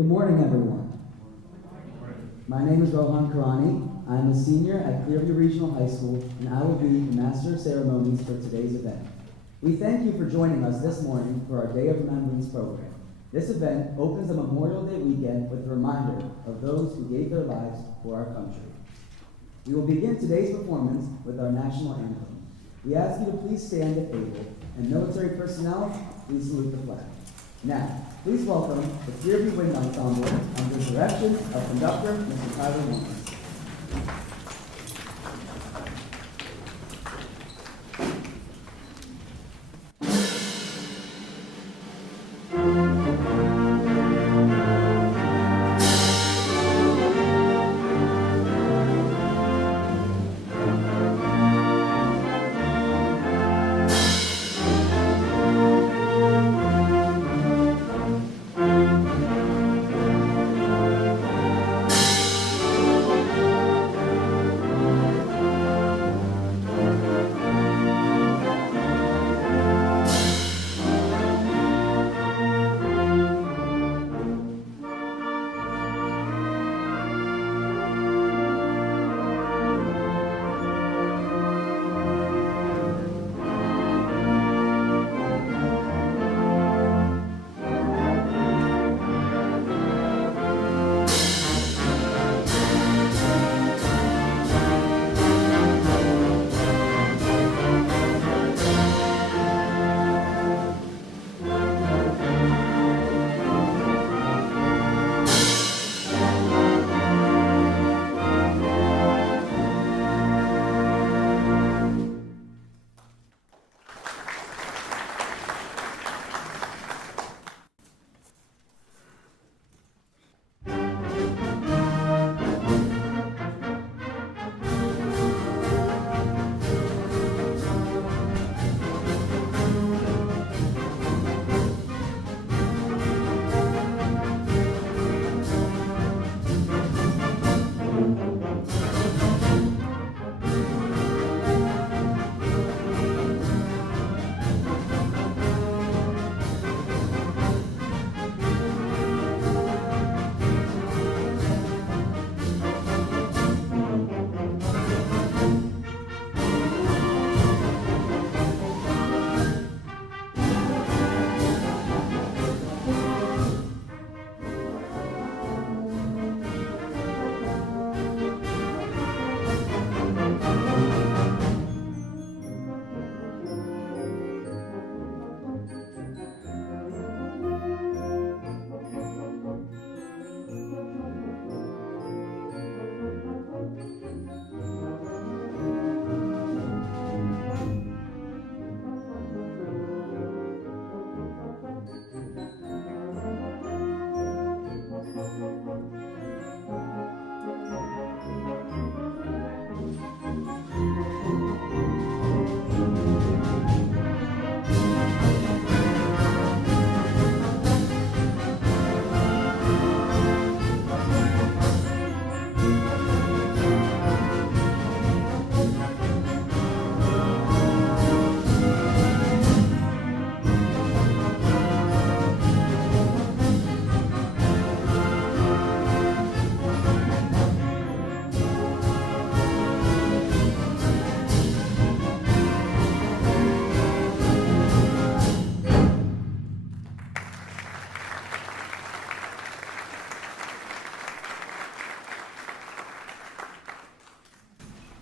Good morning, everyone. My name is Rohan Kurani. I am a senior at Clearview Regional High School, and I will be the Master of Ceremonies for today's event. We thank you for joining us this morning for our Day of Remembrance program. This event opens the Memorial Day weekend with a reminder of those who gave their lives for our country. We will begin today's performance with our national anthem. We ask you to please stand if able, and military personnel, please salute the flag. Now, please welcome the Clearview Wind Ensemble under the direction of conductor Mr. Tyler Williams.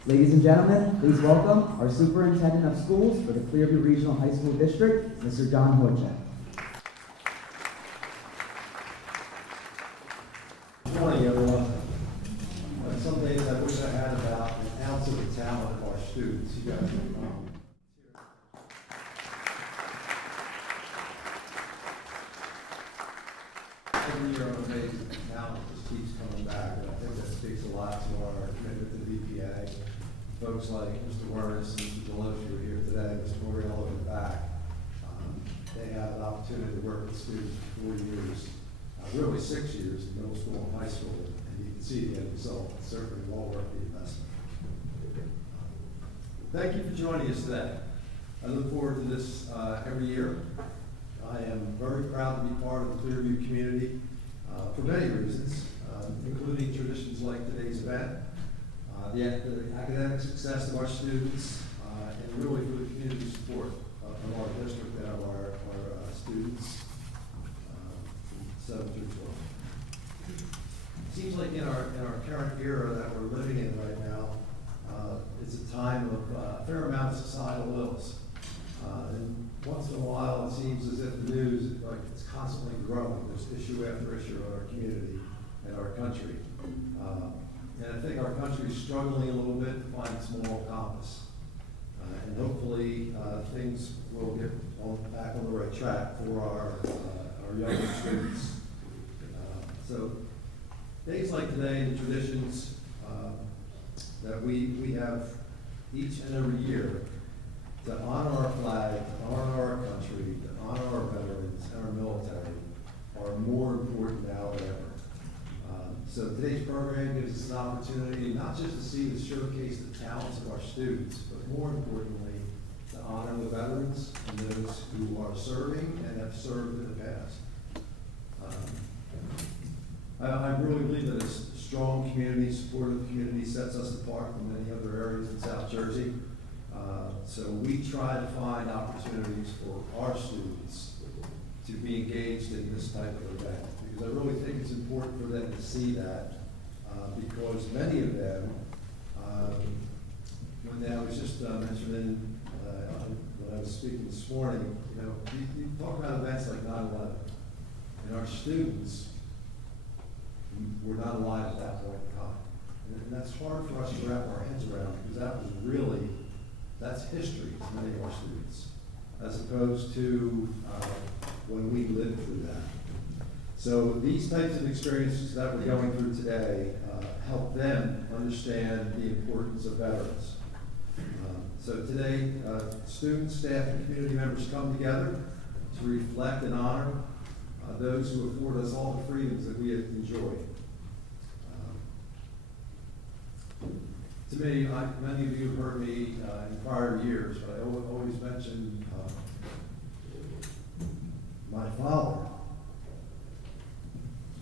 Ladies and gentlemen, please welcome our Superintendent of Schools for the Clearview Regional High School District, Mr. John Horchak. Good morning, everyone. Some days I wish I had about an ounce of the talent of our students. You guys every year I'm amazed at the talent just keeps coming back, and I think that speaks a lot to our commitment to VPA. Folks like Mr. Wiernusz and Mr. Deloach who are here today, Mr. Moriello in the back, they have an opportunity to work with students for 4 years, really 6 years in middle school and high school, and you can see the end result. It's certainly well worth the investment. Thank you for joining us today. I look forward to this every year. I am very proud to be part of the Clearview community. for many reasons, including traditions like today's event, the academic success of our students, and really for the community support of our district and of our students, 7 through 12. Seems like in our current era that we're living in right now, it's a time of a fair amount of societal ills. And once in a while, it seems as if the news, like, it's constantly growing. There's issue after issue in our community and our country. And I think our country is struggling a little bit to find its moral compass. And hopefully, things will get back on the right track for our younger students. So days like today, the traditions that we have each and every year to honor our flag, to honor our country, to honor our veterans and our military are more important now than ever. So today's program gives us an opportunity not just to see and showcase the talents of our students, but more importantly, to honor the veterans and those who are serving and have served in the past. I really believe that a strong community, supportive community sets us apart from many other areas in South Jersey. So we try to find opportunities for our students to be engaged in this type of event. Because I really think it's important for them to see that, because many of them, when I was just mentioning when I was speaking this morning, you talk about events like 9/11, and our students were not alive at that point in time. And that's hard for us to wrap our heads around, because that's history to many of our students, as opposed to when we lived through that. So these types of experiences that we're going through today help them understand the importance of veterans. So today, students, staff, and community members come together to reflect and honor those who afford us all the freedoms that we have enjoyed. To me, many of you have heard me in prior years, but I always mention my father,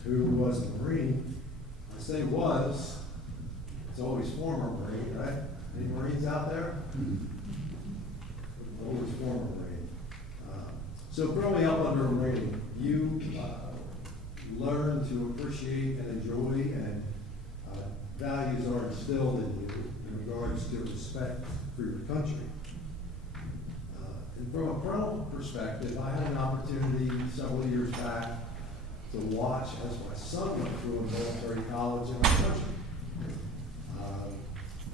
who was a Marine. I say was, it's always former Marine, right? Any Marines out there? Always former Marine. So growing up under a Marine, you learn to appreciate and enjoy, and values are instilled in you in regards to respect for your country. And from a parental perspective, I had an opportunity several years back to watch as my son went through a military college in our country.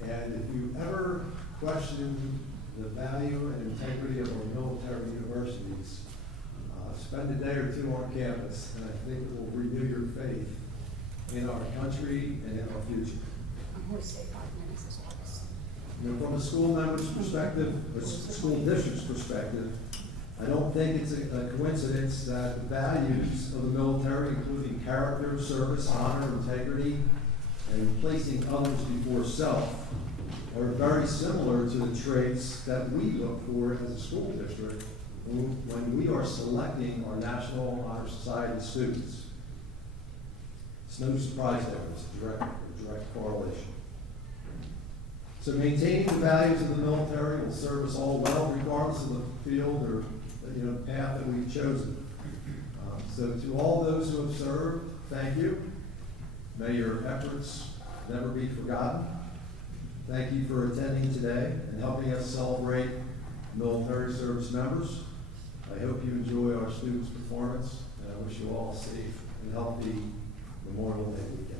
And if you ever question the value and integrity of our military universities, spend a day or two on campus, and I think it will renew your faith in our country and in our future. From a school member's perspective, or school district's perspective, I don't think it's a coincidence that the values of the military, including character, service, honor, integrity, and placing others before self, are very similar to the traits that we look for as a school district when we are selecting our National Honor Society students. It's no surprise there, it's a direct correlation. So maintaining the values of the military will serve us all well, regardless of the field or path that we've chosen. So to all those who have served, thank you. May your efforts never be forgotten. Thank you for attending today and helping us celebrate military service members. I hope you enjoy our students' performance, and I wish you all a safe and healthy Memorial Day weekend.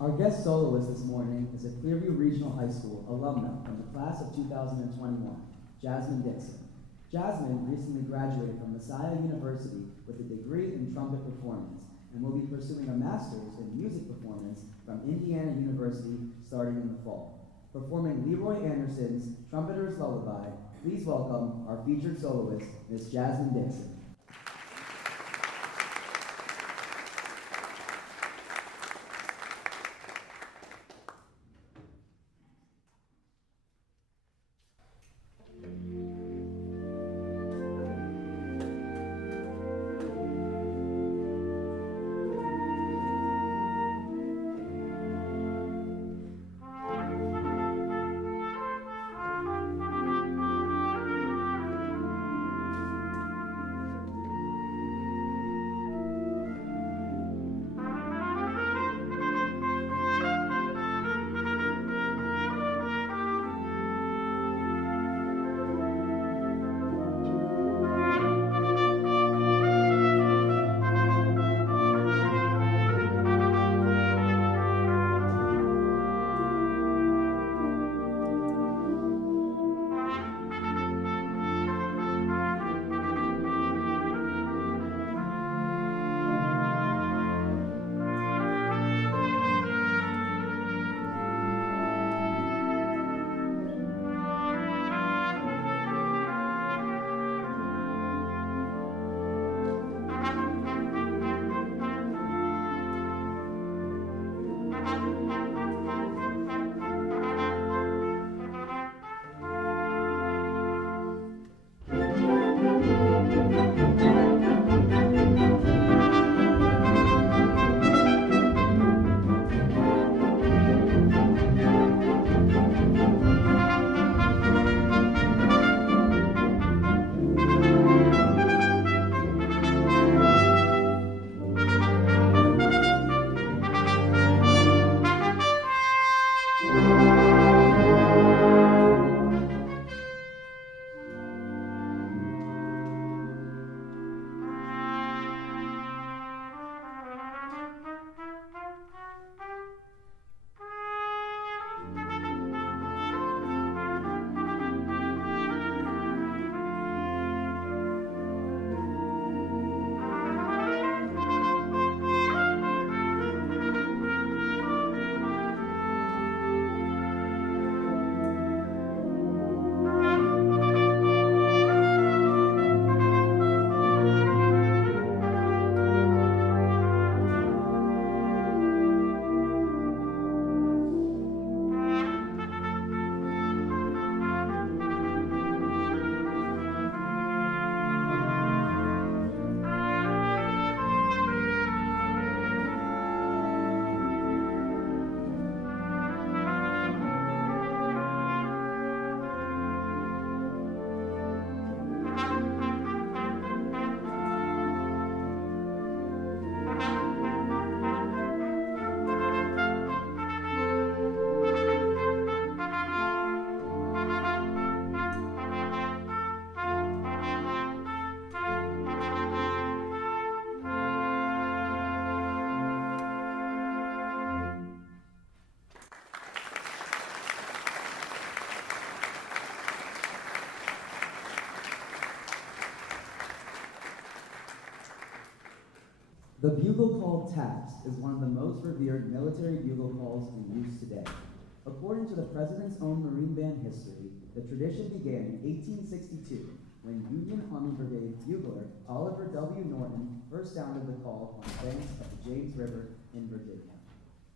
Our guest soloist this morning is a Clearview Regional High School alumna from the class of 2021, Jasmine Dickson. Jasmine recently graduated from U.S.A University with a degree in trumpet performance and will be pursuing a master's in music performance from Indiana University starting in the fall. Performing Leroy Anderson's Trumpeter's Lullaby, please welcome our featured soloist, Miss Jasmine Dickson. The bugle call taps is one of the most revered military bugle calls in use today. According to the President's own Marine Band history, the tradition began in 1862 when Union Army Brigade bugler Oliver W. Norton first sounded the call on the banks of the James River in Virginia.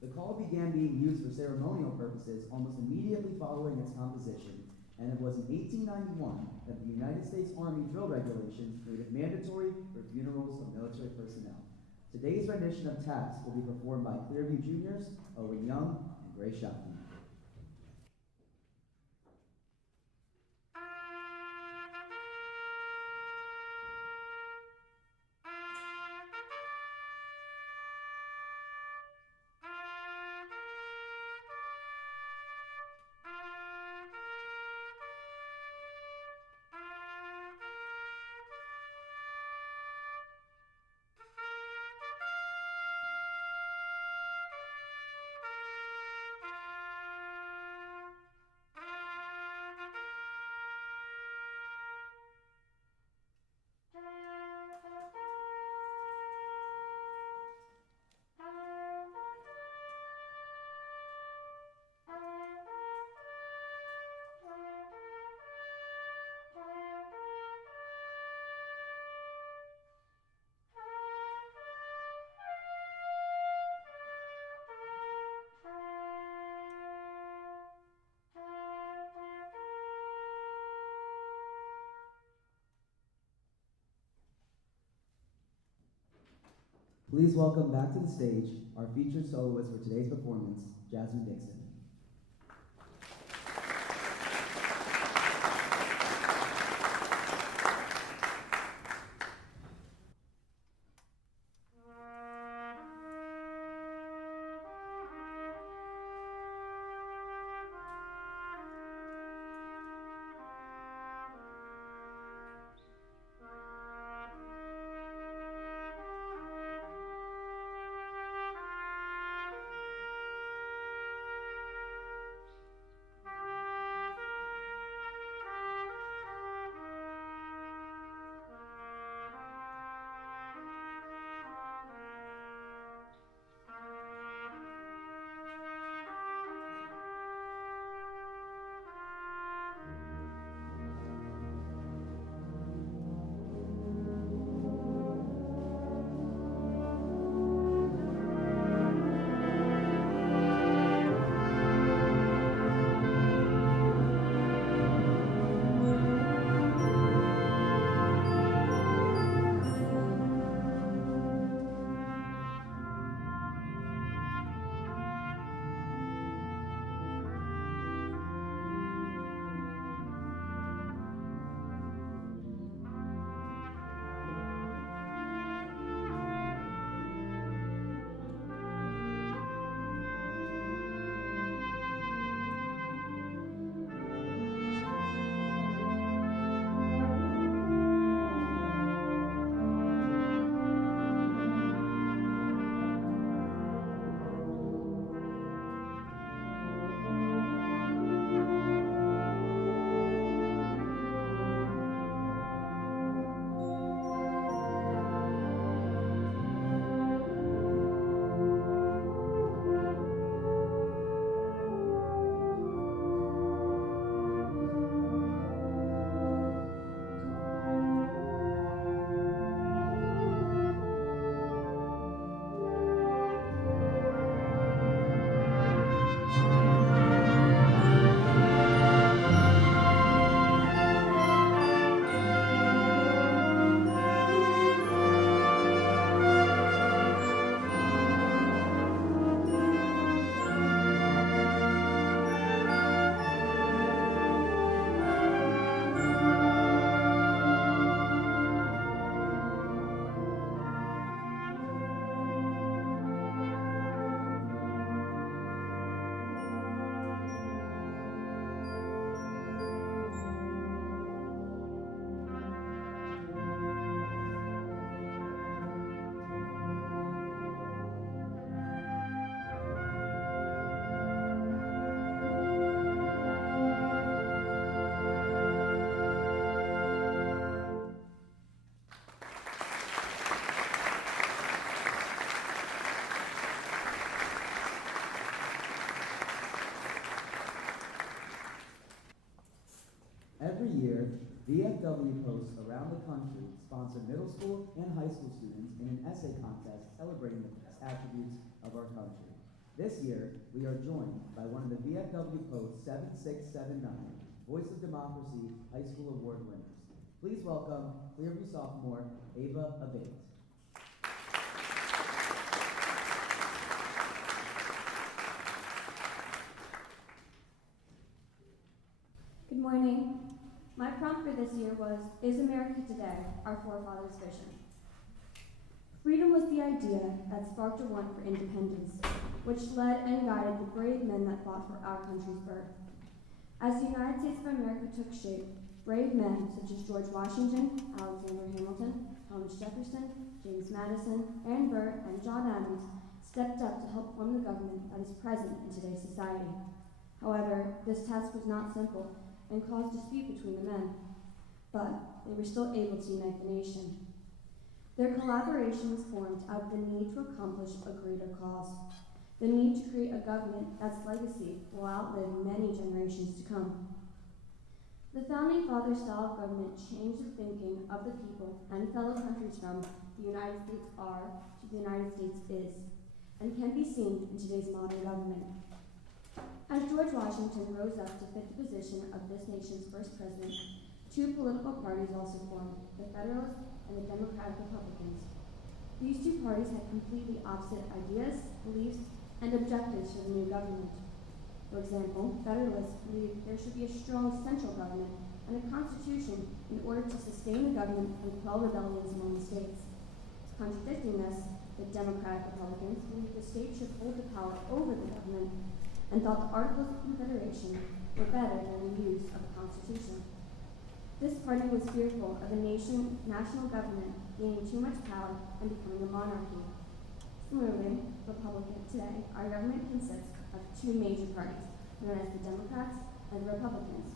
The call began being used for ceremonial purposes almost immediately following its composition, and it was in 1891 that the United States Army drill regulations made it mandatory for funerals of military personnel. Today's rendition of taps will be performed by Clearview Juniors, Owen Young, and Gray Shotton. Please welcome back to the stage our featured soloist for today's performance, Jasmine Dickson. Every year, VFW posts around the country sponsor middle school and high school students in an essay contest celebrating the best attributes of our country. This year, we are joined by one of the VFW Post 7679 Voice of Democracy High School Award winners. Please welcome Clearview sophomore Ava Abbate. Good morning. My prompt for this year was, "Is America Today our forefathers' vision?" Freedom was the idea that sparked a want for independence, which led and guided the brave men that fought for our country's birth. As the United States of America took shape, brave men such as George Washington, Alexander Hamilton, Thomas Jefferson, James Madison, Aaron Burr, and John Adams stepped up to help form the government that is present in today's society. However, this task was not simple and caused dispute between the men, but they were still able to unite the nation. Their collaboration was formed out of the need to accomplish a greater cause, the need to create a government that's legacy will outlive many generations to come. The Founding Fathers' style of government changed the thinking of the people and fellow countries from the United States are to the United States is, and can be seen in today's modern government. As George Washington rose up to fit the position of this nation's first president, two political parties also formed, the Federalists and the Democratic Republicans. These two parties had completely opposite ideas, beliefs, and objectives for the new government. For example, Federalists believed there should be a strong central government and a constitution in order to sustain the government and quell rebellions among the states. Contradicting this, the Democratic Republicans believed the state should hold the power over the government and thought the Articles of Confederation were better than the use of a constitution. This party was fearful of a national government gaining too much power and becoming a monarchy. Similarly, today, our government consists of two major parties, known as the Democrats and the Republicans.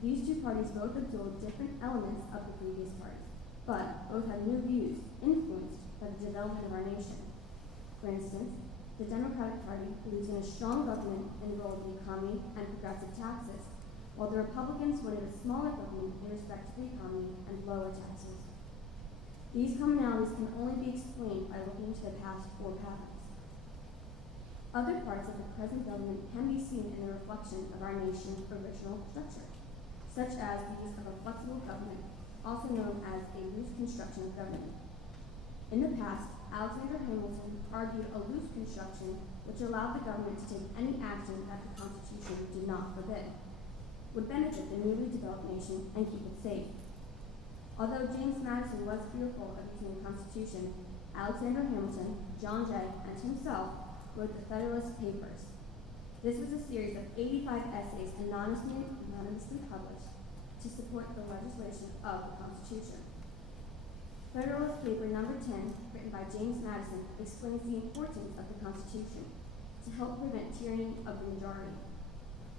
These two parties both absorb different elements of the previous parties, but both have new views influenced by the development of our nation. For instance, the Democratic Party believes in a strong government in the role of the economy and progressive taxes, while the Republicans wanted a smaller government in respect to the economy and lower taxes. These commonalities can only be explained by looking to the past four patterns. Other parts of the present government can be seen in the reflection of our nation's original structure, such as the use of a flexible government, also known as a loose construction of government. In the past, Alexander Hamilton argued a loose construction which allowed the government to take any action that the Constitution did not forbid, would benefit the newly developed nation and keep it safe. Although James Madison was fearful of using the Constitution, Alexander Hamilton, John Jay, and himself wrote the Federalist Papers. This was a series of 85 essays anonymously published to support the legislation of the Constitution. Federalist Paper number 10, written by James Madison, explains the importance of the Constitution to help prevent tyranny of the majority.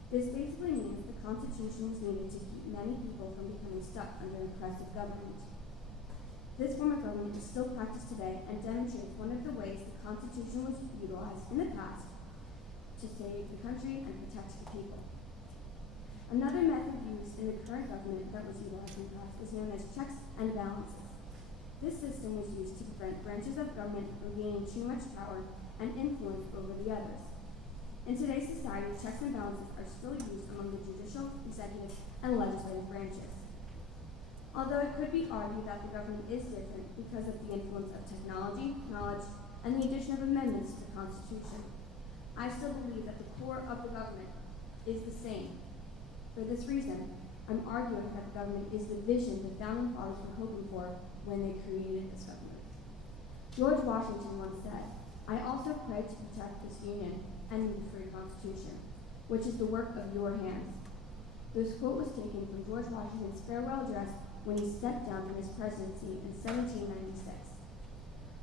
This basically means the Constitution was needed to keep many people from becoming stuck under oppressive government. This form of government is still practiced today and demonstrates one of the ways the Constitution was utilized in the past to save the country and protect the people. Another method used in the current government that was utilized in the past is known as checks and balances. This system was used to prevent branches of government from gaining too much power and influence over the others. In today's society, checks and balances are still used among the judicial, executive, and legislative branches. Although it could be argued that the government is different because of the influence of technology, knowledge, and the addition of amendments to the Constitution, I still believe that the core of the government is the same. For this reason, I'm arguing that the government is the vision the Founding Fathers were hoping for when they created this government. George Washington once said, "I also pray to protect this union and the free Constitution, which is the work of your hands." This quote was taken from George Washington's farewell address when he stepped down from his presidency in 1796.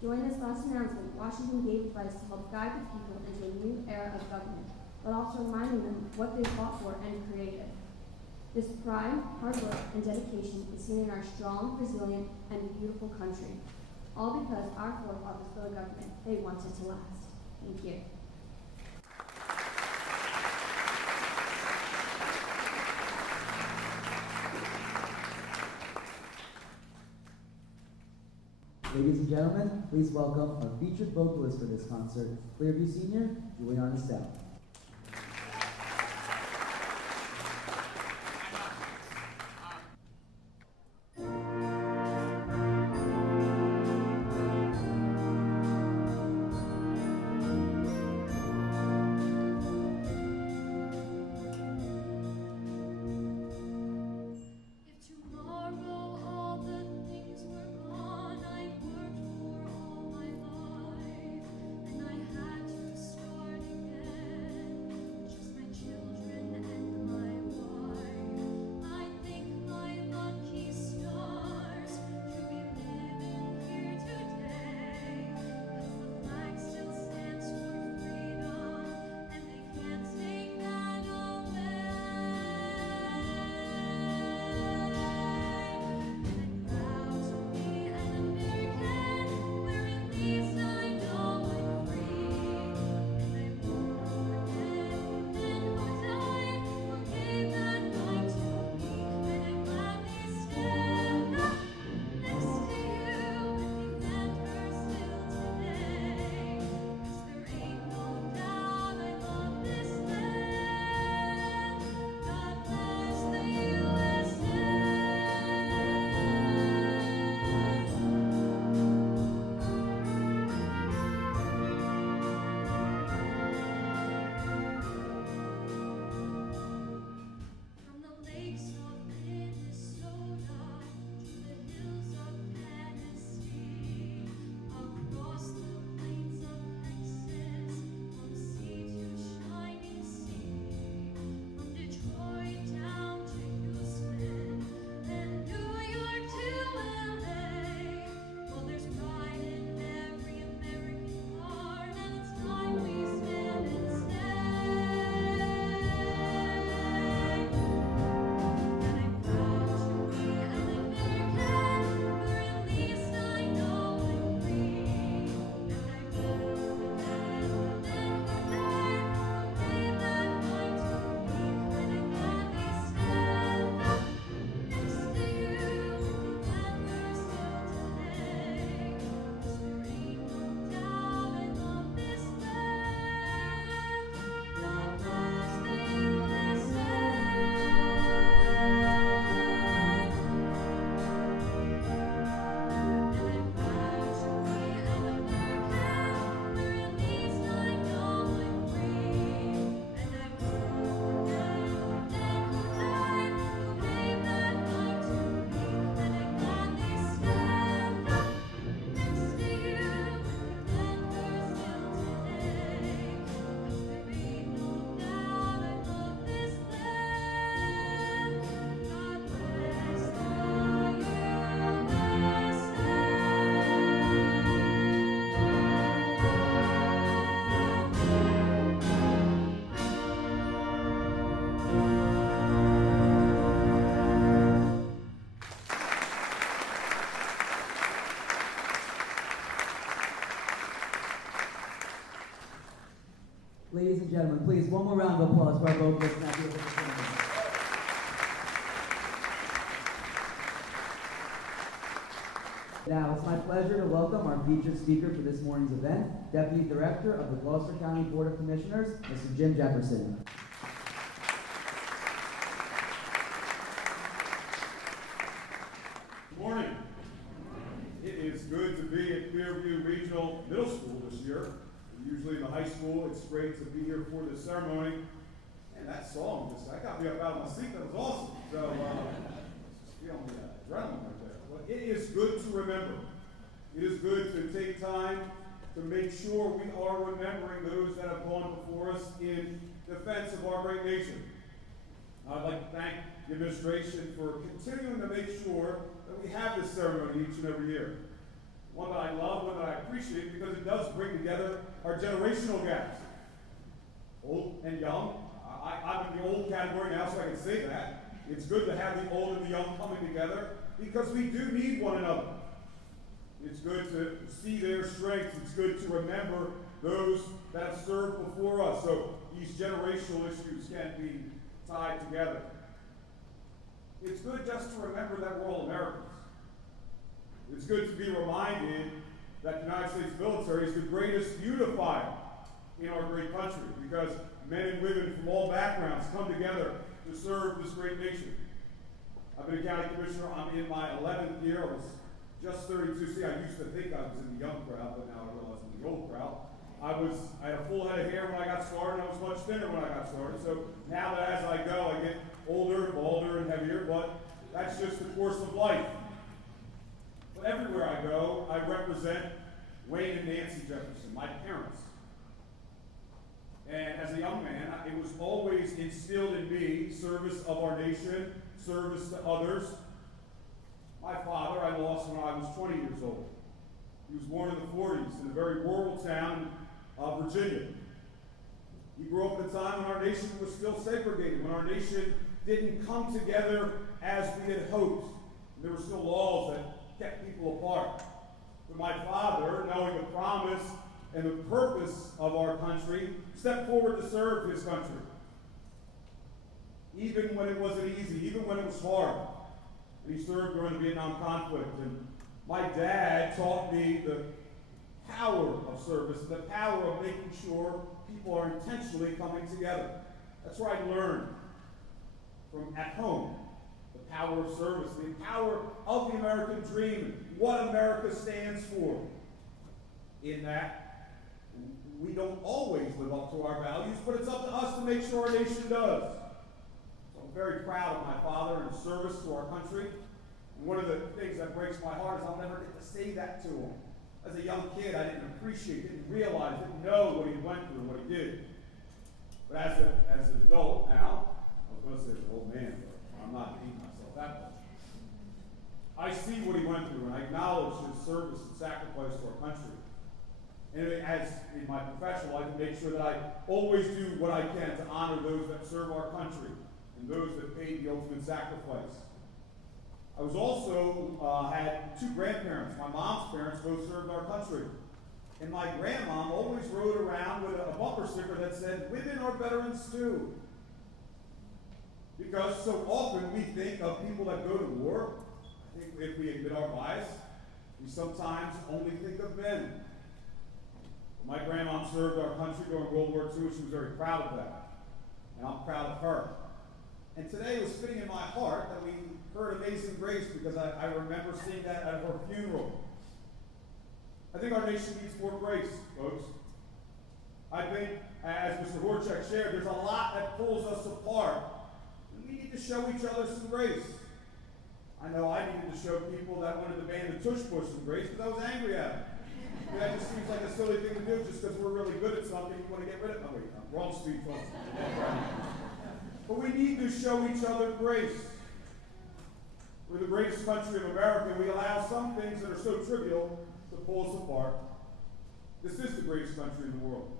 During this last announcement, Washington gave advice to help guide the people into a new era of government, but also reminding them what they fought for and created. This pride, hard work, and dedication is seen in our strong, resilient, and beautiful country, all because our forefathers built a government they wanted to last. Thank you. Ladies and gentlemen, please welcome our featured vocalist for this concert, Clearview Senior, Wiernusz. Ladies and gentlemen, please, one more round of applause for our vocalist, Matthew. Now, it's my pleasure to welcome our featured speaker for this morning's event, Deputy Director of the Gloucester County Board of Commissioners, Mr. Jim Jefferson. Good morning. It is good to be at Clearview Regional Middle School this year. Usually in the high school, it's great to be here for this ceremony. And that song, that got me up out of my seat. That was awesome. So, just feeling the adrenaline right there. But it is good to remember. It is good to take time to make sure we are remembering those that have gone before us in defense of our great nation. I'd like to thank the administration for continuing to make sure that we have this ceremony each and every year. One that I love, one that I appreciate, because it does bring together our generational gaps. Old and young. I'm in the old category now, so I can say that. It's good to have the old and the young coming together, because we do need one another. It's good to see their strengths. It's good to remember those that have served before us, so these generational issues can be tied together. It's good just to remember that we're all Americans. It's good to be reminded that the United States military is the greatest unifier in our great country, because men and women from all backgrounds come together to serve this great nation. I've been a county commissioner. I'm in my 11th year. I was just 32. See, I used to think I was in the young crowd, but now I realize I'm in the old crowd. I had a full head of hair when I got started, and I was much thinner when I got started. So now that as I go, I get older, balder, and heavier, but that's just the course of life. But everywhere I go, I represent Wayne and Nancy Jefferson, my parents. And as a young man, it was always instilled in me service of our nation, service to others. My father I lost when I was 20 years old. He was born in the 40s in a very rural town of Virginia. He grew up at a time when our nation was still segregated, when our nation didn't come together as we had hoped. There were still laws that kept people apart. But my father, knowing the promise and the purpose of our country, stepped forward to serve his country. Even when it wasn't easy, even when it was hard. And he served during the Vietnam conflict. And my dad taught me the power of service, the power of making sure people are intentionally coming together. That's where I learned from at home. The power of service, the power of the American dream, what America stands for. In that, we don't always live up to our values, but it's up to us to make sure our nation does. So I'm very proud of my father and his service to our country. And one of the things that breaks my heart is I'll never get to say that to him. As a young kid, I didn't appreciate, didn't realize, didn't know what he went through and what he did. But as an adult now, I was going to say as an old man, but I'm not beating myself that much. I see what he went through, and I acknowledge his service and sacrifice to our country. And as in my professional life, I make sure that I always do what I can to honor those that serve our country and those that paid the ultimate sacrifice. I was also had two grandparents. My mom's parents both served our country. And my grandmom always rode around with a bumper sticker that said, "Women are veterans too." Because so often we think of people that go to war, I think if we admit our bias, we sometimes only think of men. My grandmom served our country during World War II, and she was very proud of that. And I'm proud of her. And today it was fitting in my heart that we heard Amazing Grace, because I remember seeing that at her funeral. I think our nation needs more grace, folks. I think, as Mr. Horchak shared, there's a lot that pulls us apart. And we need to show each other some grace. I know I needed to show people that wanted to ban the tush push some grace because I was angry at them. That just seems like a silly thing to do just because we're really good at something, you want to get rid of it. Oh, wait, wrong speed, folks. But we need to show each other grace. We're the greatest country of America. We allow some things that are so trivial to pull us apart. This is the greatest country in the world.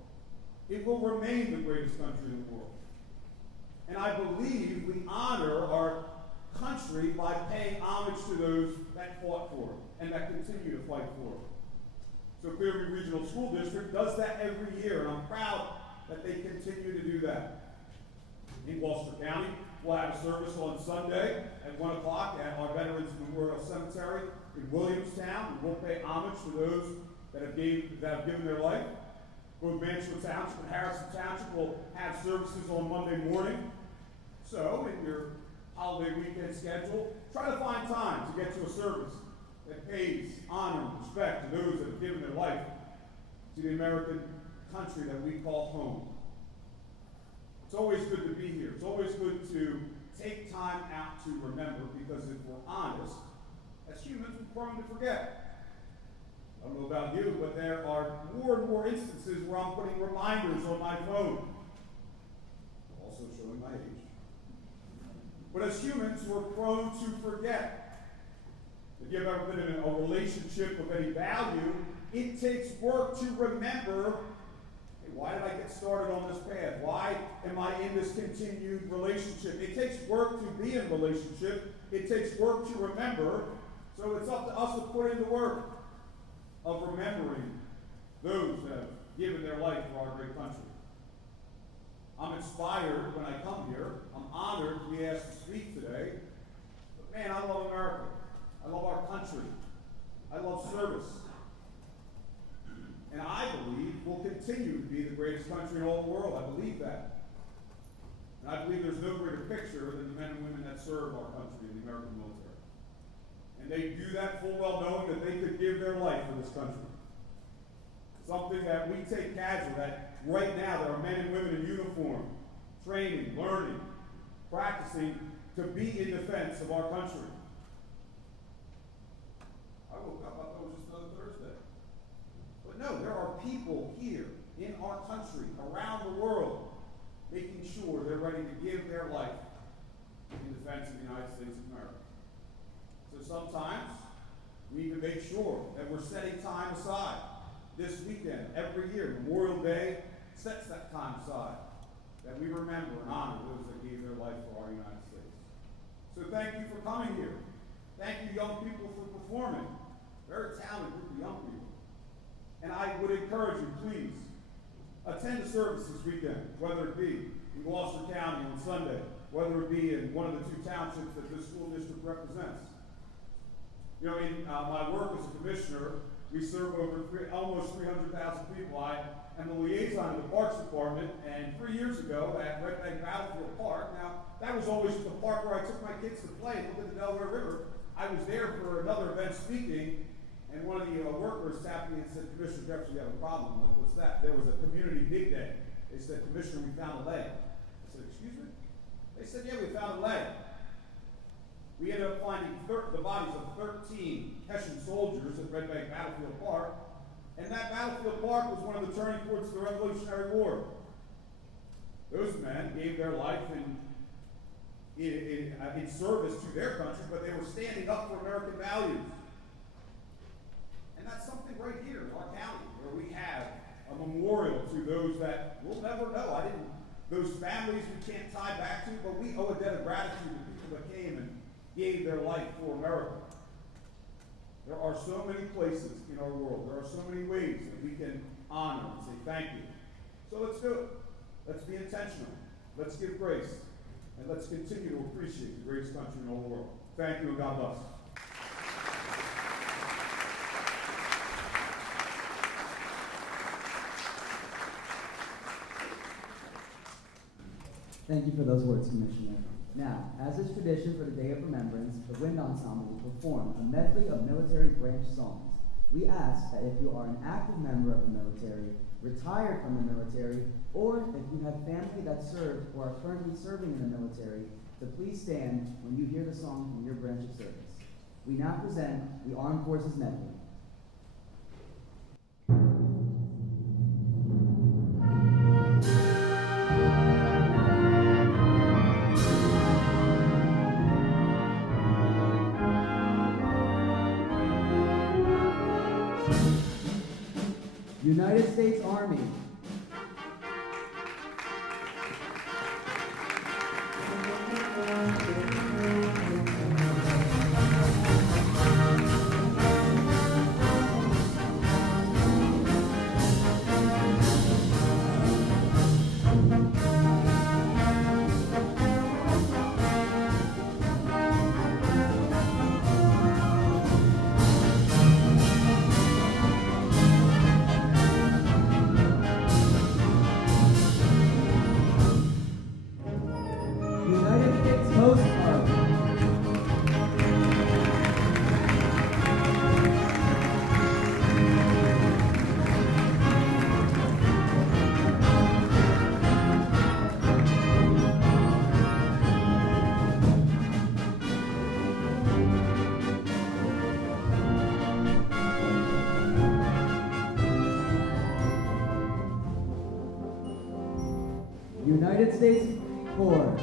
It will remain the greatest country in the world. And I believe we honor our country by paying homage to those that fought for it and that continue to fight for it. So Clearview Regional School District does that every year, and I'm proud that they continue to do that. In Gloucester County, we'll have a service on Sunday at 1 o'clock at our Veterans Memorial Cemetery in Williamstown. We'll pay homage to those that have given their life. Both Mansfield Township and Harrison Township will have services on Monday morning. So, in your holiday weekend schedule, try to find time to get to a service that pays honor and respect to those that have given their life to the American country that we call home. It's always good to be here. It's always good to take time out to remember, because if we're honest, as humans, we're prone to forget. I don't know about you, but there are more and more instances where I'm putting reminders on my phone. Also showing my age. But as humans, we're prone to forget. If you've ever been in a relationship of any value, it takes work to remember, hey, why did I get started on this path? Why am I in this continued relationship? It takes work to be in a relationship. It takes work to remember. So it's up to us to put in the work of remembering those that have given their life for our great country. I'm inspired when I come here. I'm honored to be asked to speak today. But man, I love America. I love our country. greater than the men and women that serve our country in the American military. And they do that full well knowing that they could give their life for this country. Something that we take casual, that right now there are men and women in uniform, training, learning, practicing to be in defense of our country. I woke up, I thought it was just another Thursday. But no, there are people here in our country, around the world, making sure they're ready to give their life in defense of the United States of America. So sometimes we need to make sure that we're setting time aside. This weekend, every year, Memorial Day sets that time aside, that we remember and honor those that gave their life for our United States. So thank you for coming here. Thank you, young people, for performing. Very talented group of young people. And I would encourage you, please, attend the service this weekend, whether it be in Gloucester County on Sunday, whether it be in one of the 2 townships that this school district represents. You know, in my work as a commissioner, we serve over almost 300,000 people. I am the liaison of the Parks Department, and 3 years ago at Red Bank Battlefield Park, now that was always the park where I took my kids to play and look at the Delaware River. I was there for another event speaking, and one of the workers tapped me and said, "Commissioner Jefferson, we have a problem." I'm like, "What's that?" There was a community dig day. They said, "Commissioner, we found a leg." I said, "Excuse me?" They said, "Yeah, we found a leg." We ended up finding the bodies of 13 Hessian soldiers at Red Bank Battlefield Park, and that battlefield park was one of the turning points of the Revolutionary War. Those men gave their life in service to their country, but they were standing up for American values. And that's something right here in our county, where we have a memorial to those that we'll never know. Those families we can't tie back to, but we owe a debt of gratitude to people that came and gave their life for America. There are so many places in our world, there are so many ways that we can honor and say thank you. So let's do it. Let's be intentional. Let's give grace. And let's continue to appreciate the greatest country in all the world. Thank you, and God bless. Thank you for those words, Commissioner. Now, as is tradition for the Day of Remembrance, the Wind Ensemble will perform a medley of military branch songs. We ask that if you are an active member of the military, retired from the military, or if you have family that served or are currently serving in the military, to please stand when you hear the song from your branch of service. We now present the Armed Forces Medley. United States Army. United States Corps.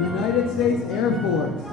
United States Air Force.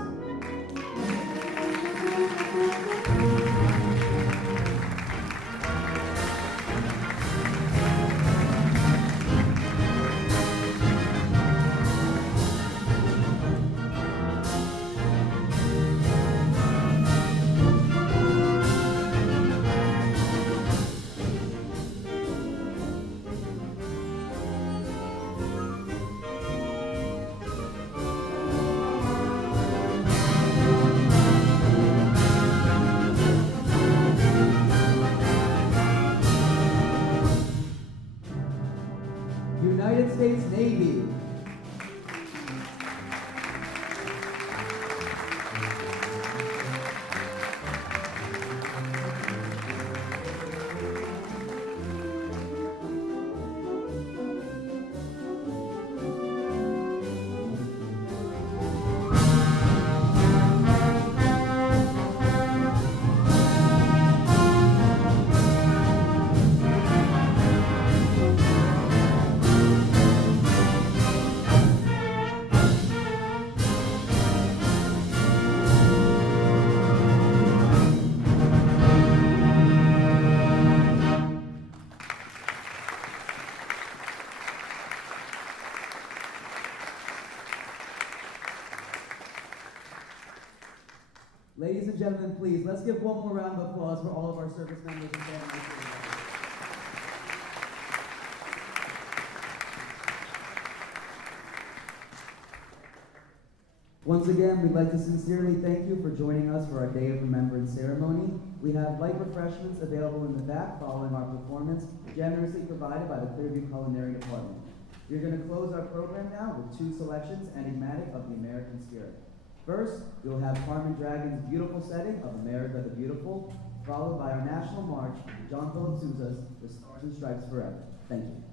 Ladies and gentlemen, please, let's give one more round of applause for all of our service members and families. Once again, we'd like to sincerely thank you for joining us for our Day of Remembrance ceremony. We have light refreshments available in the back following our performance, generously provided by the Clearview Culinary Department. We're going to close our program now with two selections enigmatic of the American spirit. First, we'll have Carmen Dragon's beautiful setting of America the Beautiful, followed by our national march, John Philip Sousa's The Stars and Stripes Forever. Thank you.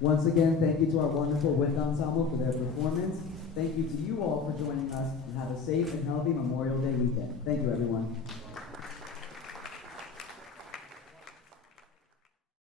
Once again, thank you to our wonderful wind ensemble for their performance. Thank you to you all for joining us, and have a safe and healthy Memorial Day weekend. Thank you, everyone.